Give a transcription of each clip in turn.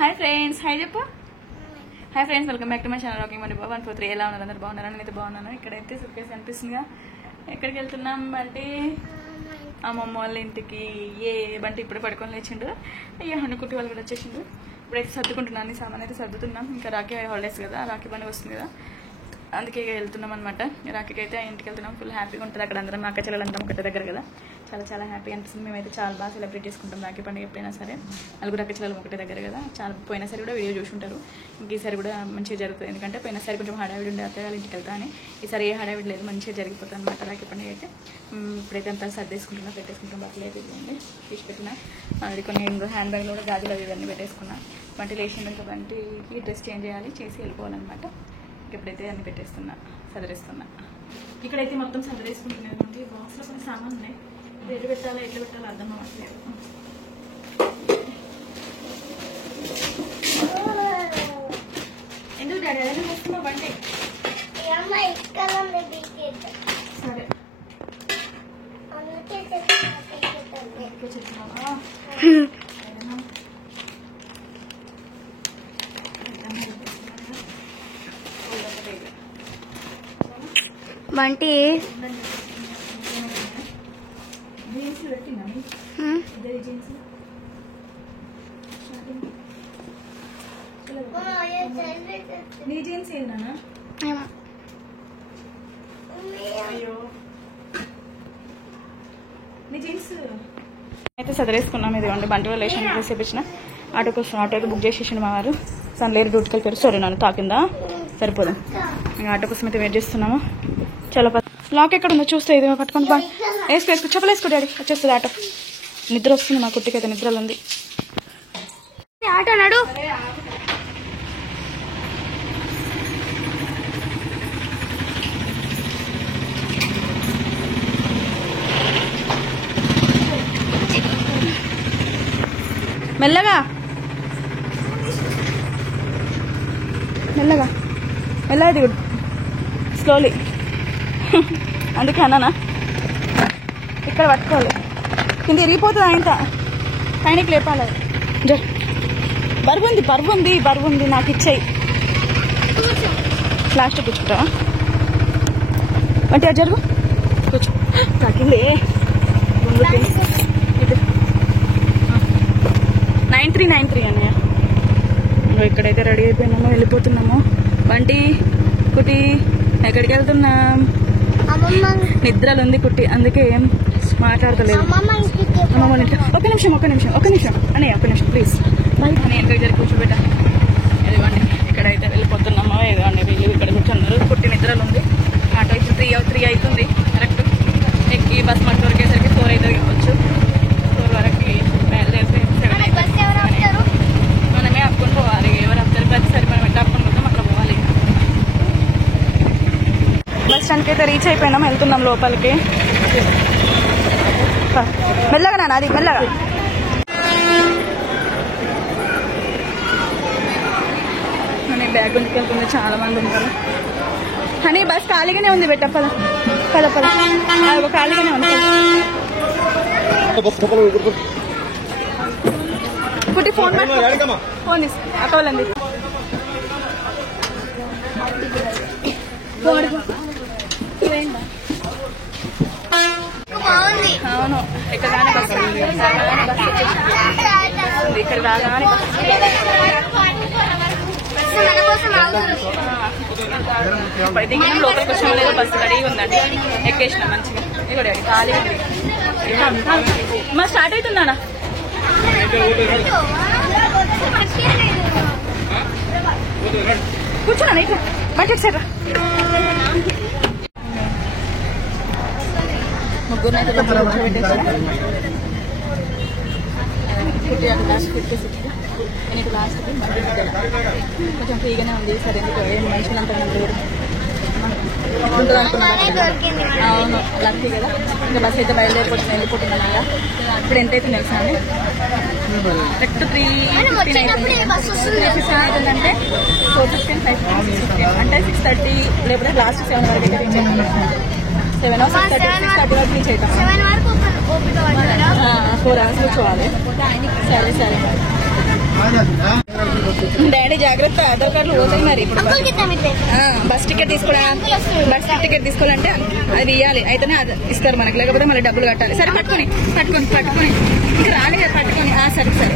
Hi friends, hi చెప్పు. Hi friends, welcome back to my channel rocking money 143. ఎలా ఉన్నారు? అందరు బాగున్నారని నేనైతే బాగున్నాను. ఇక్కడైతే సుట్కేస్ అనిపిస్తుందిగా. ఎక్కడికి వెళ్తున్నాం అంటే అమ్మమ్మ వాళ్ళ ఇంటికి. బంటి ఇప్పుడు పడుకొని లేచిండు. హనుకుట్టి వాళ్ళు కూడా వచ్చేసిండు. ఇప్పుడైతే సర్దుకుంటున్నాను, అన్ని సామాన్ అయితే సర్దుతున్నాం. ఇంకా రాఖీ హాలిడేస్ కదా, రాఖీ పని వస్తుంది కదా, అందుకే వెళ్తున్నాం అనమాట. రాఖీకి అయితే ఇంటికి వెళ్తున్నాం. ఫుల్ హ్యాపీగా ఉంటుంది అక్కడ. అందరం అక్క చెల్లెలందరం ఒకటే దగ్గర కదా, చాలా చాలా హ్యాపీ అనిపిస్తుంది. మేమైతే చాలా బాగా సెలబ్రేట్ చేసుకుంటాం రాఖీ పండుగ. ఎప్పుడైనా సరే నలుగురు అక్క చెల్లెలు ఒకటే దగ్గర కదా, చాలా పోయినసారి కూడా వీడియో చూసుంటారు. ఇంక ఈసారి కూడా మంచిగా జరుగుతుంది. ఎందుకంటే పోయినసారి కొంచెం హడావిడి ఉండే అత్తయ్య వాళ్ళ ఇంటికి వెళ్తా అని, ఈసారి ఏ హడావిడి లేదు, మంచిగా జరిగిపోతుంది అనమాట రాఖీ పండుగ అయితే. ఇప్పుడైతే అంతా సర్దేసుకుంటున్నా, పెట్టేసుకుంటాం. బట్టలు అయితే ఇవ్వండి తీసి పెట్టినా. అది కొన్ని హ్యాండ్ బ్యాగ్లో కూడా గాజులు అవి ఇవన్నీ పెట్టేసుకున్నా. బంటి లేచిందంటే బంటికి డ్రెస్ చేంజ్ చేయాలి, చేసి వెళ్ళిపోవాలన్నమాట. ఇప్పుడైతే అన్ని పెట్టేస్తున్నా, సదరేస్తున్నా. ఇక్కడైతే మొత్తం సదరేసుకుంటున్నాను. బాక్స్లో కొన్ని సామాన్లు ఉన్నాయి, ఎట్లా పెట్టాలో అర్థం అవ్వట్లేదు. ఎందుకు డాడీ అదే వస్తున్నావు బండి? సరే చెప్తున్నావా? బంటి జీన్స్ పెట్టినా జీన్స్ నీ జీన్స్ ఏంటన్నా? అయ్యో నీ జీన్స్ అయితే సదరేసుకున్నాం. ఇదిగోండి బంటి వాళ్ళు లేచిన డ్రెస్ వేపించిన. ఆటోకి వస్తున్నాం. ఆటో అయితే బుక్ చేసేసిండు మా వారు. సన్లేరు డ్యూటీకి వెళ్ళిపోయారు. సారీ నన్ను తాకిందా, సరిపోదాం. ఇంకా ఆటో కోసం అయితే వెయిట్ చేస్తున్నాము. చాలా లాక్ ఎక్కడ ఉందో చూస్తే ఇది పట్టుకొని వేసుకో చెప్పలు వేసుకో డాడీ, వచ్చేస్తుంది ఆటో. నిద్ర వస్తుంది మా కుట్టికి అయితే, నిద్రలు ఉంది. ఆటో నడు. మెల్లగా మెల్లగా మెల్లగా దిగుడు, స్లోలీ. అందుకే అన్నానా, ఇక్కడ పట్టుకోవాలి, కింద ఇరిగిపోతుంది. ఆయన ఆయనకి లేపాలి. బరువు ఉంది నాకు ఇచ్చేయి. ప్లాస్టిక్ కూర్చుంటావా అంటే అది జరుగు, కూర్చో. తాకింది 9393 అన్నయ్య. ఇక్కడైతే రెడీ అయిపోయినాము, వెళ్ళిపోతున్నాము. బంటి కుట్టి ఎక్కడికి వెళ్తున్నాం? నిద్రలు ఉంది కుట్టి, అందుకే ఏం మాట్లాడతలేదు. ఒక్క నిమిషం అన్నయ్య, ఒక్క నిమిషం ప్లీజ్. అని ఎక్కడికి జరిగి కూర్చోబెట్టా. ఇదిగోండి ఇక్కడైతే వెళ్ళిపోతున్నాము. ఇదిగోండి వీళ్ళు ఇక్కడ కూర్చున్నారు. కుట్టి నిద్రలు ఉంది. ఆటో ఇప్పుడు 3 అవుతుంది కరెక్ట్. ఎక్కి బస్ మట్టి వరకేసరికి 4 అవుతుంది కావచ్చు. 4 వరకు బయలుదేరితే 7 అవుతుంది. మనమే అప్పుకొని పోవాలి. ఎవరు అప్తారు? ప్రతిసారి మనం ఎట్లా అప్పుకొని పోతాం అట్లా పోవాలి. బస్ స్టాండ్కి అయితే రీచ్ అయిపోయినాం, వెళ్తున్నాం లోపలికి. మెల్లగా నాన్న, అది మెల్లగా. బ్యాగ్ గుంజుకెళ్తుంది, చాలా మంది ఉంటారు. కానీ బస్ ఖాళీగానే ఉంది. పెట్ట పద ఖాళీగానే ఉంది. కుట్టి ఫోన్ తీసు, అక్క వాళ్ళండి. అవును, ఇక్కడ రాగానే బస్సు ఇక్కడ రాగానే దిగిన లోపలికి వచ్చిన లేదో బస్సు రెడీగా ఉందండి. ఎక్కేసిన మంచిగా. ఇక్కడ ఖాళీ ఉంది. మా స్టార్ట్ అవుతుందా? కూర్చున్నాను ఇట్లా మంచి వచ్చారా? ముగ్గురు కూర్చోబెట్టేసారా? లాస్ట్ నేను లాస్ట్కి కొంచెం ఫ్రీగానే ఉంది. సరే ఎందుకు ఏం మనుషులంతా లేరు ఉంటుంది అనుకున్నాను. అవును, లక్కీ కదా. ఇంకా బస్ అయితే వెళ్ళిపోతున్నాను కదా. ఇప్పుడు ఎంత అవుతుంది తెలుసా అండి? కరెక్ట్ 3:15 అవుతుందంటే 4:15, 5:15 అంటే 6:30 లేకపోతే లాస్ట్ 7 వరకు అయితే రీచ్ అవుతాం. 7 or 6:30 వరకు రీచ్ అవుతాం. 4 hours కూర్చోవాలి. సరే డాడీ జాగ్రత్త, ఆధార్ కార్డులు పోతాయి మరి. ఇప్పుడు బస్ టికెట్ తీసుకోవాలంటే అది ఇవ్వాలి, అయితేనే అది ఇస్తారు మనకి, లేకపోతే మళ్ళీ డబ్బులు కట్టాలి. సరే పట్టుకొని ఇంకా రాలేదు పట్టుకొని. సరే సరే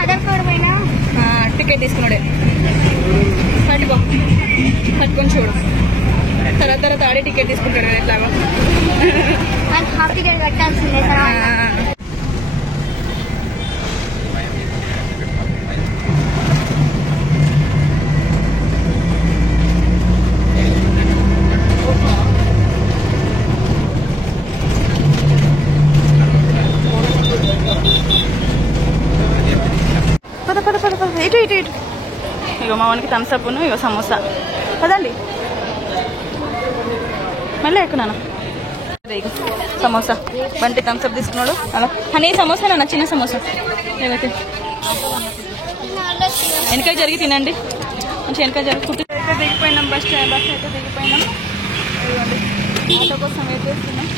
ఆధార్ కార్డు పైన టికెట్ తీసుకున్నాడే, పట్టుకొని చూడు. తర్వాత ఆడే టికెట్ తీసుకుంటాడు ఎట్లాగో. హాఫ్ టికెట్ కట్టాల్సిందే. ఇటు ఇగో మా వానికి థమ్స్అప్, ఇగో సమోసా. పదండి మళ్ళీ ఎక్కున్నాను. సమోసా బంటి థమ్స్అప్ తీసుకున్నాడు. అలా హనీ సమోసా నాన్న, చిన్న సమోసా. లేకపోతే వెనక జరిగి తినండి, మంచి వెనక జరిగి. కుట్టి అయితే దిగిపోయినాం, బస్ అయితే దిగిపోయినాం. ఇవ్వండి ఆటో కోసం వెయిట్ చేస్తున్నాం.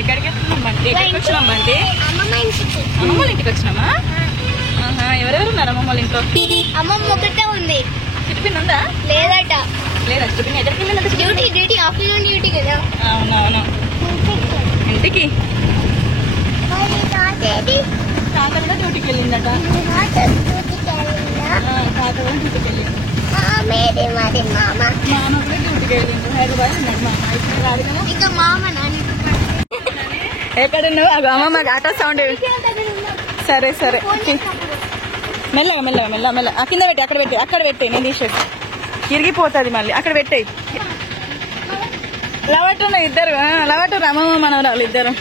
ఎక్కడికి వస్తున్నాం బంటి? ఎక్కడికి వచ్చినాం బంటి? అమ్మమ్మ ఇంటికి వచ్చినామా? ఎవరెవరు ఉన్నారు అమ్మమ్మ ఇంట్లో? అమ్మమ్మ ఒకటే ఉంది. చిట్టుపిన్ ఉందా? లేదట. లేదా చిట్టుపిన్ ఎక్కడికి వెళ్ళిందంటే? డ్యూటీ ఆఫ్టర్నూన్ డ్యూటీ కదా. అవునవును. ఇంటికి తాత కూడా డ్యూటీకి వెళ్ళిందట. తాత కూడా డ్యూటీకి వెళ్ళింది. మామ కూడా డ్యూటీకి వెళ్ళింది. హైదరాబాద్ ఉన్నాడు మామ. ఇప్పుడు రాదు కదా. ఇంకా మామ నాన్న ఎక్కడున్నావు? అమ్మమ్మ ఆటో సౌండ్. సరే సరే మెల్లగా కింద పెట్టి అక్కడ పెట్టాయి. నేను తీసేసి ఇరిగిపోతుంది మళ్ళీ. అక్కడ పెట్టాయి. లవట్టున్నారు ఇద్దరు, లవట్టు అమ్మమ్మ మనవరాలు ఇద్దరు.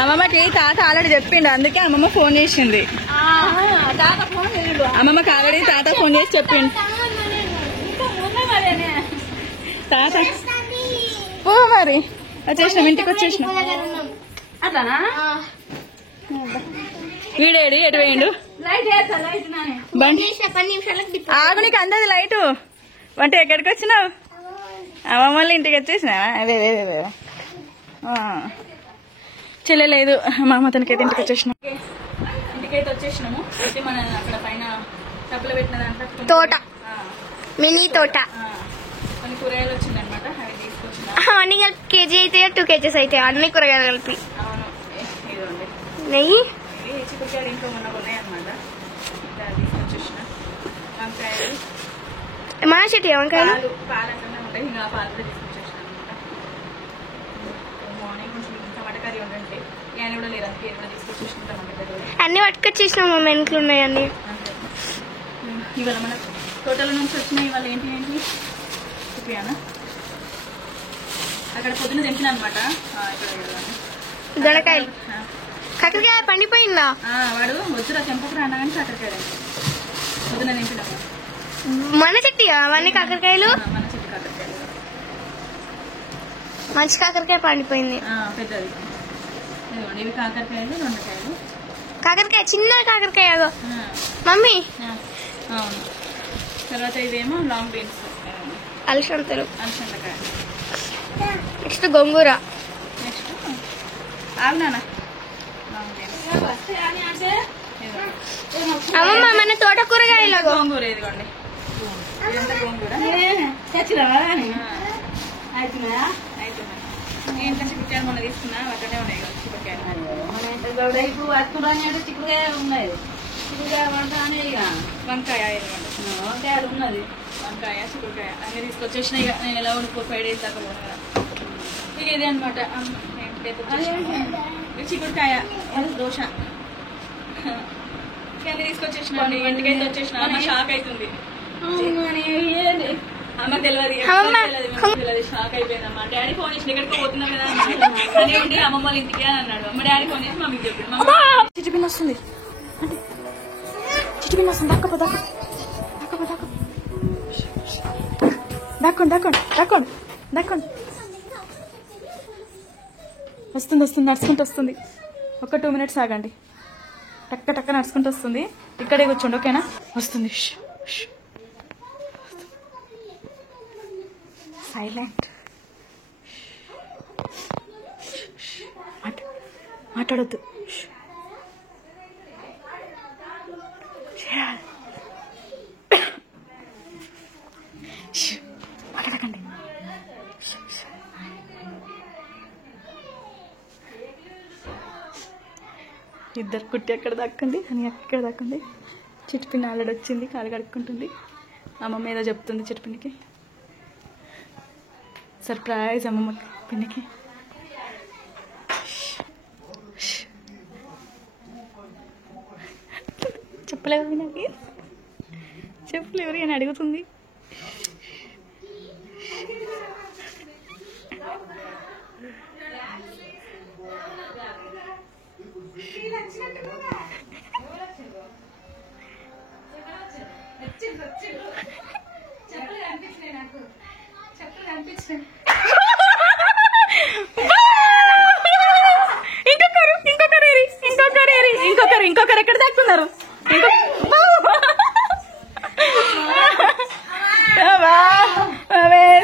అమ్మమ్మకి తాత ఆల్రెడీ చెప్పిండు, అందుకే అమ్మమ్మ ఫోన్ చేసింది. అమ్మమ్మకి ఆల్రెడీ తాత ఫోన్ చేసి చెప్పిండు. తాత పో మరి. వచ్చేసినాం, ఇంటికి వచ్చేసినాం. అట్లానా? వీడేడి ఎటు వేయండు? ఆగు, నీకు అందది లైటు. అంటే ఎక్కడికి వచ్చినావు? అమ్మమ్మ ఇంటికి వచ్చేసినా? అదే చెల్లెలేదు మా అమ్మ తనకైతే ఇంటికి వచ్చేసినాం. ఇంటికైతే వచ్చేసినాము. అయితే మన అక్కడ పైన డబ్బులు పెట్టిన దాంట్లో తోట, మినీ తోట. కొన్ని కూరగాయలు వచ్చిందనమాట, అవి తీసుకొచ్చిన. అన్ని కలిపి కేజీ అయితే 2 kgs అయితే అన్ని కూరగాయలు కలిపి. అవును, ఇదిగోండి నెయ్యి. ఇవి చిక్కుడుకాయలు ఇంట్లో మొన్న ఉన్నాయన్నమాట, తీసుకొచ్చేసిన. వంకాయలు, మన చెట్టు వంకాయలు, పాలు అట్లనే ఉంటాయి. ఇంకా పాలు కూడా తీసుకొచ్చేసిన అనమాట. మార్నింగ్ కొంచెం టమాటా కర్రీ ఉండండి, ఆయన కూడా లేదు, అందుకే కూడా తీసుకొచ్చేసిన టమాటా కర్రీ. అన్ని పట్టుకొచ్చేసినాం మా ఇంట్లో ఉన్నాయి అన్ని. ఇవాళ మన తోటల నుంచి వచ్చినాయి. ఇవాళ ఏంటి చూపియానా? అక్కడ పొద్దున తెంపిన అనమాట. దొండకాయలు, కాకరకాయ పండిపోయిందా? వాడు వద్దురా తెంపకురా అన్నా కానీ కాకరకాయ పొద్దున తెంపిన. మన చెట్టు అవన్నీ కాకరకాయలు. మన చెట్టు కాకరకాయలు, మంచి కాకరకాయ పండిపోయింది, పెద్దది. ఇవి కాకరకాయలు, దొండకాయలు. కాకరకాయ చిన్న కాకరకాయ మమ్మీ. అవును. తర్వాత ఇవేమో లాంగ్ బీన్స్, అలసందలు, అలసందకాయ. నెక్స్ట్ గోంగూర. నెక్స్ట్ ఆగునానా లాంగ్ బీన్స్. అమ్మమ్మ మన తోట కూరగాయలు. గోంగూర ఇదిగోండి, ఇదంతా గోంగూర. అవుతున్నాయా? నేను చిక్కుడుకాయలు మొన్న తీసుకున్నా, అక్కడే ఉన్నాయి చిక్కుడుకాయలు. చిక్కుడుకాయ ఉన్నాయి, వంకాయ వంకాయలు ఉన్నది, వంకాయ చిక్కుడుకాయ అన్నీ తీసుకొచ్చేసినా. ఇక నేను ఎలా ఉండి 4-5 days దాకా పోను కదా. ఇక ఇది అనమాట. చిక్కుడుకాయ దోశ అన్నీ తీసుకొచ్చేసిన. ఇంటికైతే వచ్చేసిన. అమ్మ షాక్ అవుతుంది, అమ్మ తెలియదు షాక్ అయిపోయిందమ్మా. డాడీ ఫోన్ చేసి ఎక్కడికి పోతున్నాం కదా అని ఉండి అమ్మమ్మ వాళ్ళ ఇంటికి అని అన్నాడు. మా డాడీ ఫోన్ చేసి మమ్మీకి చెప్పాడు. చిట్టుపిన్ వస్తుంది అంటే చిట్టుపిన్ వస్తుంది. దక్కండి వస్తుంది నడుచుకుంటూ వస్తుంది. ఒక 2 minutes ఆగండి. టక్క నడుచుకుంటూ వస్తుంది. ఇక్కడే కూర్చోండి, ఓకేనా? వస్తుంది. సైలెంట్. మాట్లాడొద్దు. మాట్లాడకండి. ఇద్దరు కుట్టి ఎక్కడ దక్కండి అని ఎక్కడ దక్కండి. చిట్టుపిన్ని ఆల్రెడీ వచ్చింది, కాలు కడుక్కుంటుంది. అమ్మమ్మ ఏదో చెప్తుంది చిట్టుపిన్నికి. సర్ప్రైజ్ అమ్మమ్మ పిన్నికి. చెప్పలేవు నాకు, చెప్పలేవు అని అడుగుతుంది. ఇంకొకరు ఎక్కడ దాక్కున్నారు?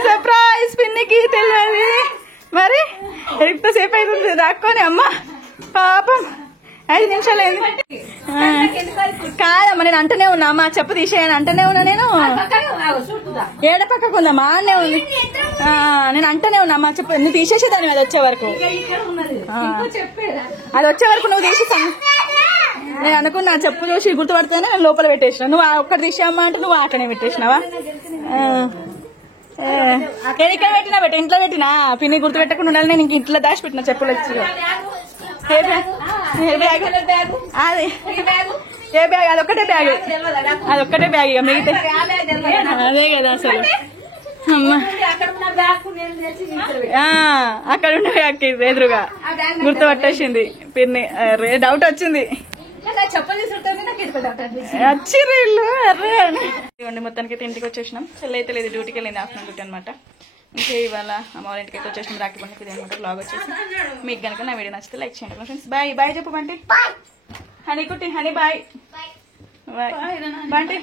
సర్ప్రైజ్ పిన్నికి తెలియదు మరి. ఎంతసేపు అవుతుంది దాక్కొని? అమ్మ పాపం 5 నిమిషాలు అయింది. కాదమ్మా, నేను అంటనే ఉన్నా అమ్మా, చెప్పు తీసేయని అంటనే ఉన్నా. నేను ఏడ పక్కకు ఉందమ్మా, అన్నే ఉంది. నేను అంటనే ఉన్నా అమ్మా, చెప్పు. నువ్వు తీసేసేదాన్ని అది వచ్చే వరకు. అది వచ్చే వరకు నువ్వు తీసేసా. నేను అనుకున్నా చెప్పు చూసి గుర్తుపడితేనే నేను లోపల పెట్టేసిన. నువ్వు ఒక్కటి తీసేయమ్మా అంటే నువ్వు అక్కడే పెట్టేసినావా? నేను ఇక్కడ పెట్టినా ఇంట్లో పెట్టినా. పిన్ని గుర్తు పెట్టకుండా ఉండాలి. నేను ఇంక ఇంట్లో దాచి పెట్టిన చెప్పులు వచ్చి. ఏ బ్యాగ్? అది ఏ బ్యాగ్? అదొక్కటే బ్యాగ్, అదొక్కటే బ్యాగ్. ఇక మిగతా అదే కదా అసలు. అమ్మా అక్కడ ఉన్న బ్యాగ్ ఎదురుగా గుర్తుపట్టేసింది పిన్ని. డౌట్ వచ్చింది. ఇవ్వండి, మొత్తానికి అయితే ఇంటికి వచ్చేసినాం. చెల్లి అయితే లేదు, డ్యూటీకి వెళ్ళింది, ఆఫ్టర్నూన్ డ్యూటీ అనమాట. ఇంకా ఇవాళ అమ్మ వాళ్ళ ఇంటికి అయితే వచ్చేసినాం. రాఖీ పండుగ ఇది అనమాట బ్లాగ్ వచ్చేసి. మీకు కనుక నా వీడియో నచ్చితే లైక్ చేయండి ఫ్రెండ్స్. బాయ్ బాయ్ చెప్పు బంటి. హనీ కుట్టి, హనీ బాయ్ బాయ్ బంటి.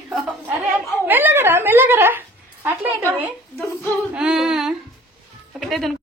మెల్లగరా మెల్లగరా, అట్లా ఏంటది ఒకటే దునుకు.